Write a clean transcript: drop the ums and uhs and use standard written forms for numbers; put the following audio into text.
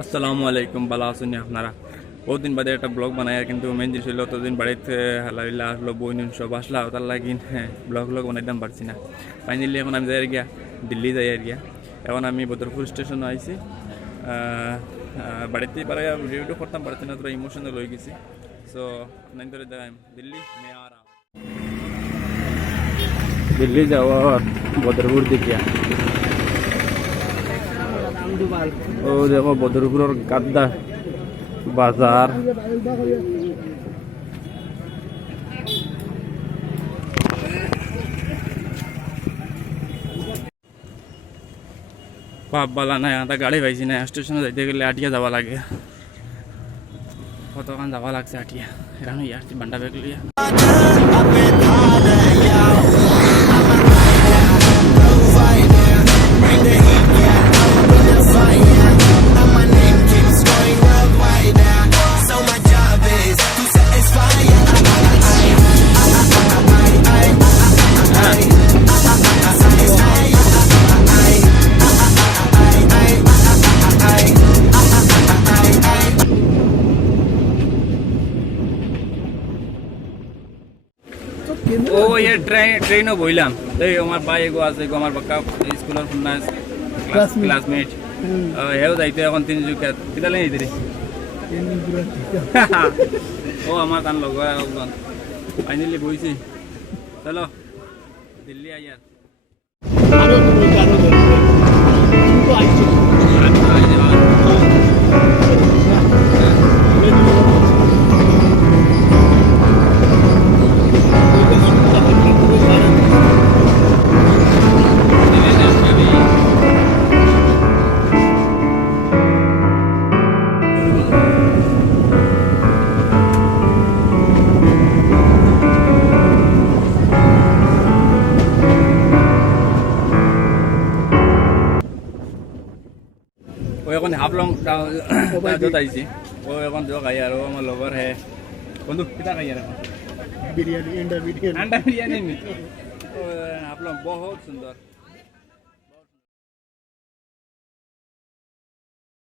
আসসালামু আলাইকুম, ভালো আছেন আপনারা? বহুত দিন বাদে একটা ব্লগ বানাই, কিন্তু মেন জিনিস হলো অতদিন বাড়িতে হালাইলা আসলো, বই নিন সব আসলা, তার লাগিন ব্লগ বানাইতাম পারছি না। ফাইনালি এখন আমি যাই গিয়া দিল্লি যাই আর গিয়া। এখন আমি বদরপুর স্টেশনে আইছি। বাড়িতে পারে ভিডিওটা করতাম পারছি না, তোরা ইমোশনাল হয়ে গেছি। সো আপনার ধরে দেখাম দিল্লি মে আ রা দিল্লি যাওয়ার বদরপুর দেখিয়া। ও দেখো বদরপুরের গাদ্দা বাজার। পাপ বালা নাই, এটা গাড়ি পাইছি না। স্টেশনে যাইতে গেলে আটিয়া যাওয়া লাগে, কতক্ষণ যাওয়া লাগছে আটিয়া। এখন ইয়ার বান্ডা ব্যাগ লিয়া ও ये ट्रेनও বইলাম। এই আমার ভাই এগো আছে, এগো আমার বাক্কা স্কুলের ফুন্নাস ক্লাসমেট। হেও যাইতে এখন তিন যুগ কিটা লাই দিরে ও আমার কান লগ একজন ফাইনালি বইছি। চলো দিল্লি আইয়ার ও এখন হাফলং য'ত আহিছে। ও এখন যোৱা খাই আৰু আমাৰ লগৰ হে বন্ধু কিটা খাই আৰু বিরিয়ানি, আন্ডা বিরিয়ানি নি। হাফলং বহুত সুন্দর।